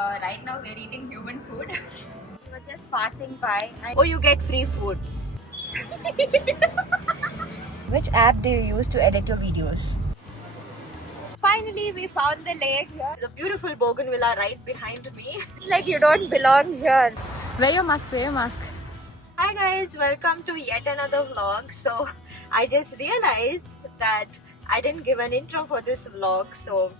Right now we're eating human food. We were just passing by. Oh, you get free food. Which app do you use to edit your videos? Finally, we found the lake here. There's a beautiful bougainvillea right behind me. It's like you don't belong here. Wear your mask, wear your mask. Hi guys, welcome to yet another vlog. So I just realized that I didn't give an intro for this vlog. So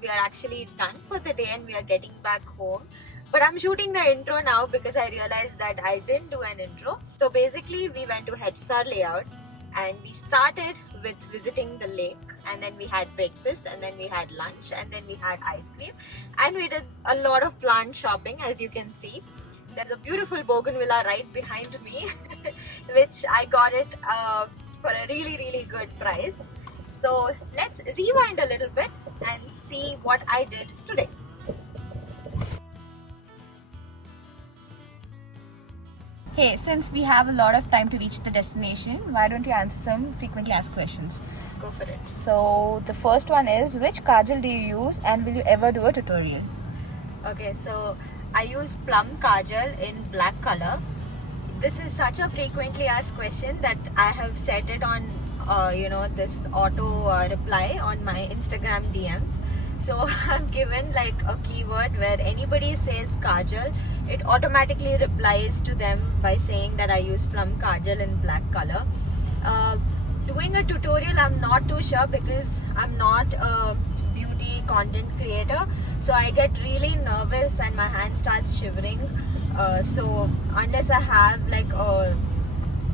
we are actually done for the day and we are getting back home. But I'm shooting the intro now because I realized that I didn't do an intro. So basically we went to HSR layout and we started with visiting the lake, and then we had breakfast, and then we had lunch, and then we had ice cream, and we did a lot of plant shopping. As you can see, there's a beautiful bougainvillea right behind me which I got it for a really good price. So let's rewind a little bit and see what I did today. Hey, since we have a lot of time to reach the destination, why don't you answer some frequently asked questions? Go for it. So the first one is, which kajal do you use and will you ever do a tutorial? Okay, so I use plum kajal in black color. This is such a frequently asked question that I have set it on this auto reply on my Instagram DMs. So I've given like a keyword where anybody says kajal, it automatically replies to them by saying that I use plum kajal in black color. Doing a tutorial, I'm not too sure because I'm not a beauty content creator, so I get really nervous and my hand starts shivering. So unless I have like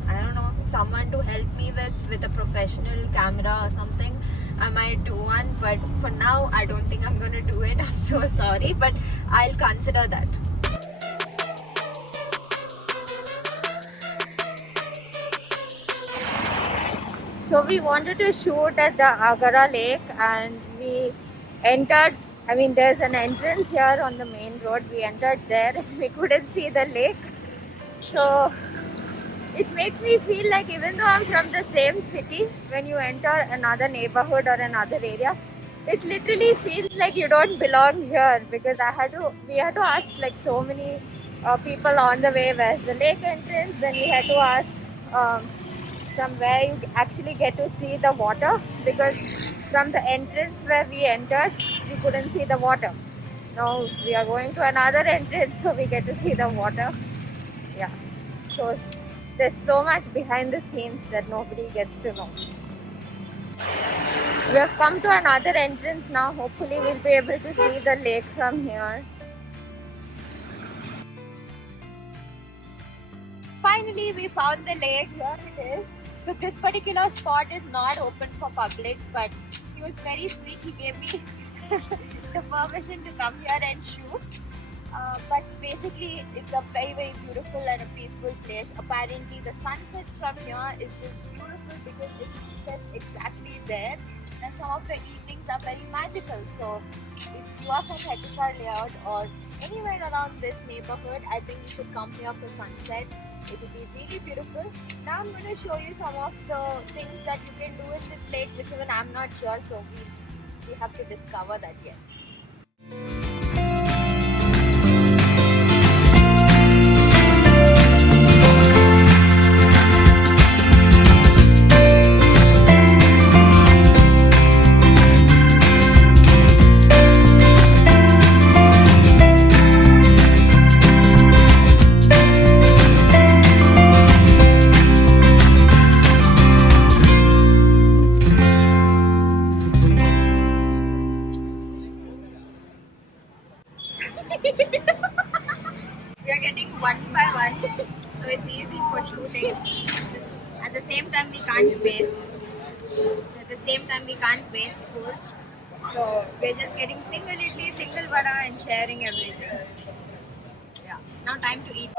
I don't know, someone to help me with a professional camera or something, I might do one, but for now I don't think I'm gonna do it. I'm so sorry, but I'll consider that. So we wanted to shoot at the Agara lake and we entered, there's an entrance here on the main road. We entered there and we couldn't see the lake. So it makes me feel like even though I'm from the same city, when you enter another neighborhood or another area, it literally feels like you don't belong here, because we had to ask like so many people on the way, where's the lake entrance. Then we had to ask somewhere you actually get to see the water, because from the entrance where we entered, we couldn't see the water. Now we are going to another entrance, so we get to see the water. Yeah. So there's so much behind the scenes that nobody gets to know. We have come to another entrance now. Hopefully we'll be able to see the lake from here. Finally we found the lake. Here it is. So this particular spot is not open for public, but he was very sweet. He gave me the permission to come here and shoot. But basically it's a very beautiful and a peaceful place. Apparently the sunsets from here is just beautiful because it sets exactly there, and some of the evenings are very magical. So if you are from HSR layout or anywhere around this neighborhood, I think you should come here for sunset. It will be really beautiful. Now I'm going to show you some of the things that you can do in this lake, which even I'm not sure, so we have to discover that yet. We are getting one by one, so it's easy for shooting. At the same time, we can't waste. Food. So we're just getting single idli, single vada, and sharing everything. Yeah. Now time to eat.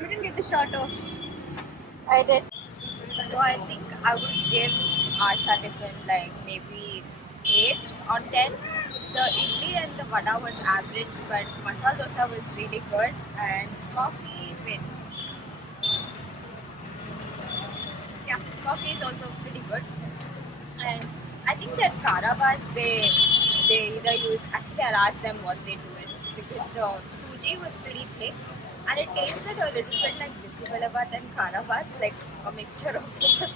You didn't get the shot off. I did. So I think I would give Asha tiffin like maybe 8 on 10. The idli and the vada was average, but masala dosa was really good, and coffee win. coffee is also pretty good. And I think that Karabat, they either use, actually I'll ask them what they do it, because the suji was pretty thick and it tasted a little bit like Bisigalabat and Karabat, like a mixture of both.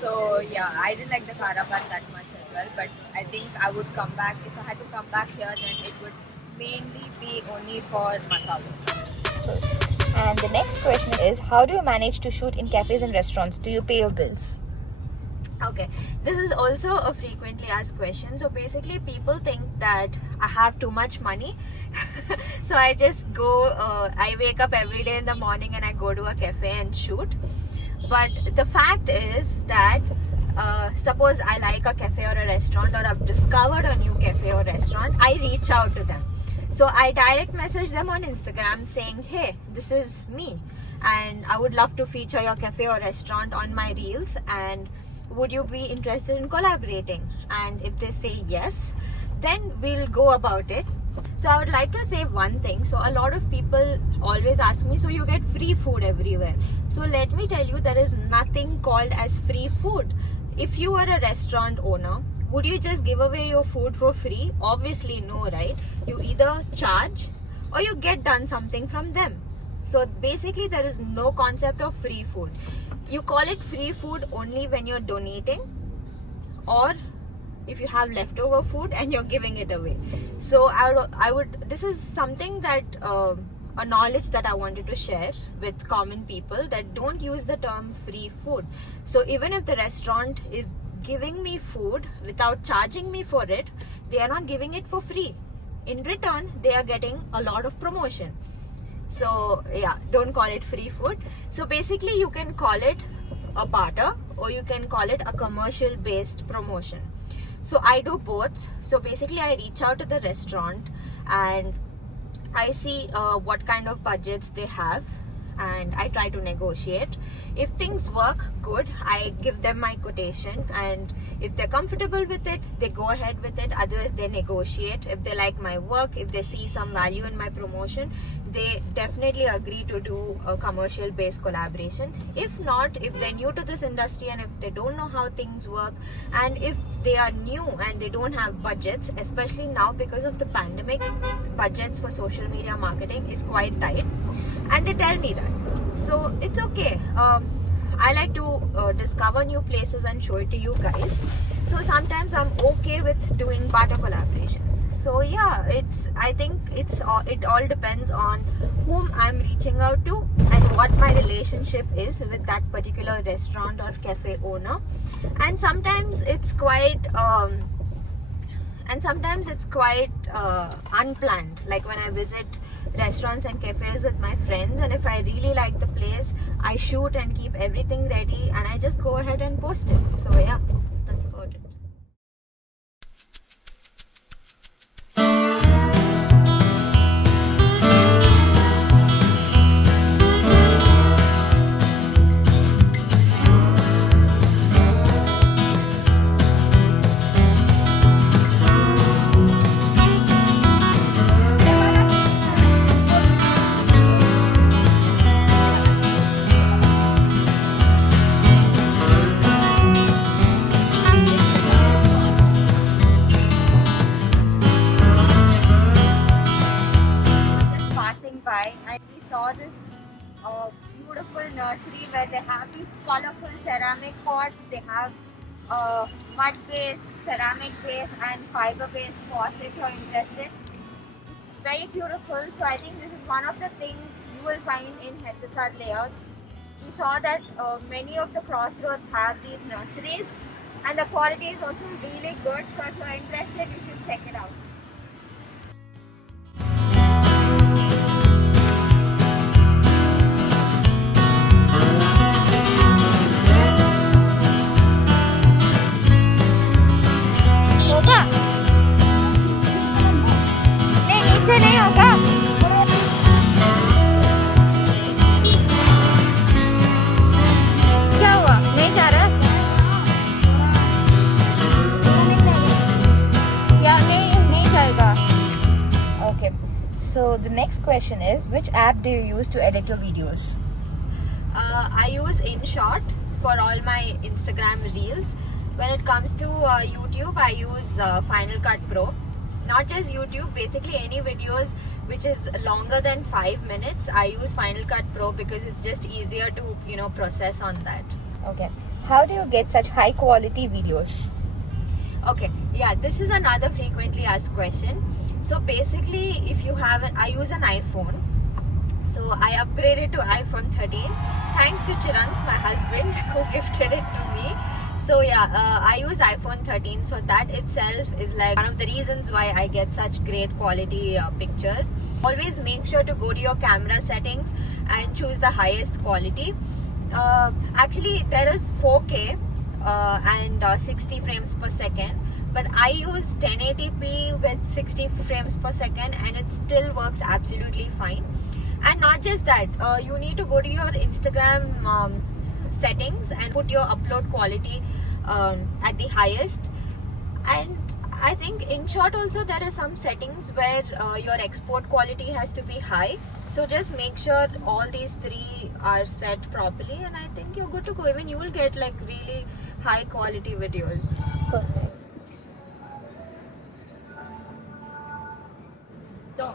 So yeah, I didn't like the Karabat that much as well, but I think I would come back, if I had to come back here, then it would mainly be only for masalas. And the next question is, how do you manage to shoot in cafes and restaurants? Do you pay your bills? Okay, this is also a frequently asked question. So basically people think that I have too much money. So I just go, I wake up every day in the morning and I go to a cafe and shoot. But the fact is that suppose I like a cafe or a restaurant, or I've discovered a new cafe or restaurant, I reach out to them. So I direct message them on Instagram saying, hey, this is me and I would love to feature your cafe or restaurant on my reels, and would you be interested in collaborating? And if they say yes, then we'll go about it. So I would like to say one thing. So a lot of people always ask me, so you get free food everywhere. So let me tell you, there is nothing called as free food. If you are a restaurant owner, would you just give away your food for free? Obviously no, right? You either charge or you get done something from them. So basically there is no concept of free food. You call it free food only when you're donating, or if you have leftover food and you're giving it away. So I would this is something that a knowledge that I wanted to share with common people, that don't use the term free food. So even if the restaurant is giving me food without charging me for it, they are not giving it for free. In return, they are getting a lot of promotion. So yeah, don't call it free food. So basically you can call it a barter, or you can call it a commercial based promotion. So I do both. So basically I reach out to the restaurant and I see what kind of budgets they have, and I try to negotiate. If things work good, I give them my quotation, and if they're comfortable with it, they go ahead with it. Otherwise they negotiate. If they like my work, if they see some value in my promotion, they definitely agree to do a commercial based collaboration. If not, if they're new to this industry and if they don't know how things work, and if they are new and they don't have budgets, especially now because of the pandemic, budgets for social media marketing is quite tight, and they tell me that. So it's okay. I like to discover new places and show it to you guys. So sometimes I'm okay with doing barter collaborations. So yeah, I think it all depends on whom I'm reaching out to and what my relationship is with that particular restaurant or cafe owner. And sometimes it's quite unplanned, like when I visit restaurants and cafes with my friends, and if I really like the place, I shoot and keep everything ready and I just go ahead and post it. So yeah, that's about it. Saw this beautiful nursery where they have these colorful ceramic pots. They have mud base, ceramic base and fiber base pots if you're interested. It's very beautiful. So I think this is one of the things you will find in Hechasar layout. We saw that many of the crossroads have these nurseries and the quality is also really good. So if you're interested, you should check it out. So the next question is, which app do you use to edit your videos? I use InShot for all my Instagram reels. When it comes to YouTube, I use Final Cut Pro. Not just YouTube, basically any videos which is longer than 5 minutes, I use Final Cut Pro because it's just easier to process on that. Okay. How do you get such high quality videos? Okay, yeah, this is another frequently asked question. So basically, if you have I use an iPhone. So I upgraded to iPhone 13 thanks to Chirant, my husband, who gifted it to me. So yeah, I use iPhone 13. So that itself is like one of the reasons why I get such great quality pictures. Always make sure to go to your camera settings and choose the highest quality. Actually, there is 4K and 60 frames per second, but I use 1080p with 60 frames per second and it still works absolutely fine. And not just that, you need to go to your Instagram settings and put your upload quality at the highest. And I think in short also there are some settings where your export quality has to be high. So just make sure all these three are set properly and I think you're good to go. Even you will get like really high quality videos. Perfect. So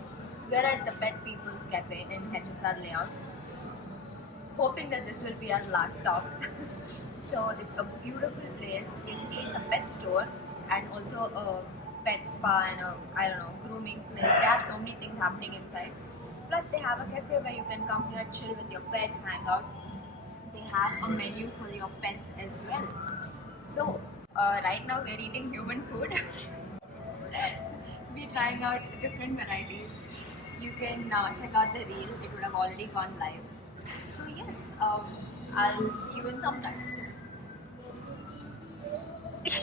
we're at the Pet People's Cafe in HSR layout. Hoping that this will be our last stop. So it's a beautiful place. Basically it's a pet store and also a pet spa and a grooming place. They have so many things happening inside. Plus they have a cafe where you can come here, chill with your pet, hang out. They have a menu for your pets as well. So right now we're eating human food. We're trying out different varieties. You can check out the reel. It would have already gone live. So yes, I'll see you in some time. So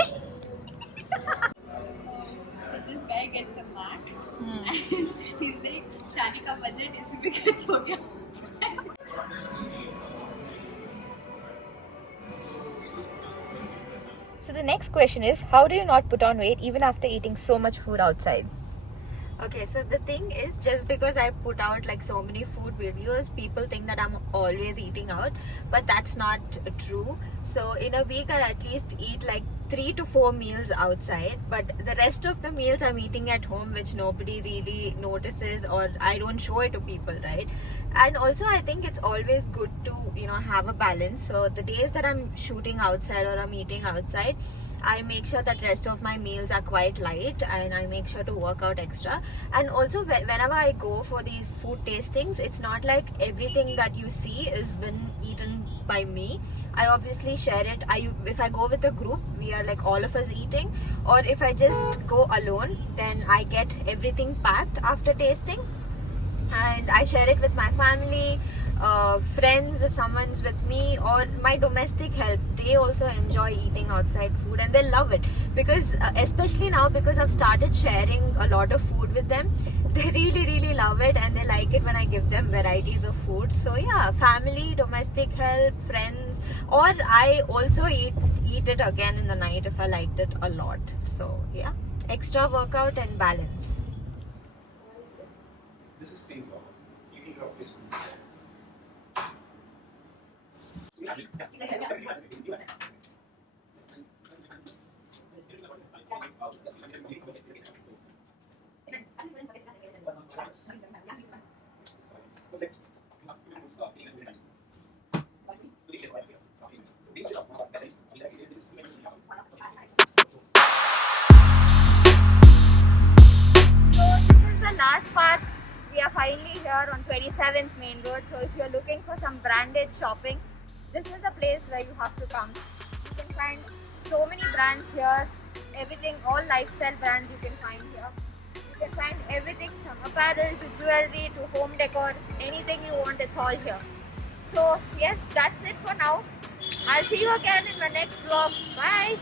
this guy gets a Mac and he's like, Shani ka budget is because ho gaya. So the next question is, how do you not put on weight even after eating so much food outside? Okay, so the thing is, just because I put out like so many food videos, people think that I'm always eating out, but that's not true. So in a week I at least eat like 3 to 4 meals outside, but the rest of the meals I'm eating at home, which nobody really notices or I don't show it to people, right? And also I think it's always good to have a balance. So the days that I'm shooting outside or I'm eating outside, I make sure that rest of my meals are quite light and I make sure to work out extra. And also whenever I go for these food tastings, it's not like everything that you see is been eaten by me. I obviously share it. If I go with a group, we are like all of us eating, or if I just go alone, then I get everything packed after tasting and I share it with my family, friends if someone's with me, or my domestic help. They also enjoy eating outside food and they love it because especially now, because I've started sharing a lot of food with them, they really love it and they like it when I give them varieties of food. So yeah, family, domestic help, friends, or I also eat it again in the night if I liked it a lot. So yeah, extra workout and balance. This is paintball. You can go this one. The last part, we are finally here on 27th Main Road. So if you're looking for some branded shopping, this is the place where you have to come. You can find so many brands here, everything, all lifestyle brands you can find here. You can find everything from apparel to jewelry to home decor, anything you want, it's all here. So yes, that's it for now. I'll see you again in the next vlog. Bye.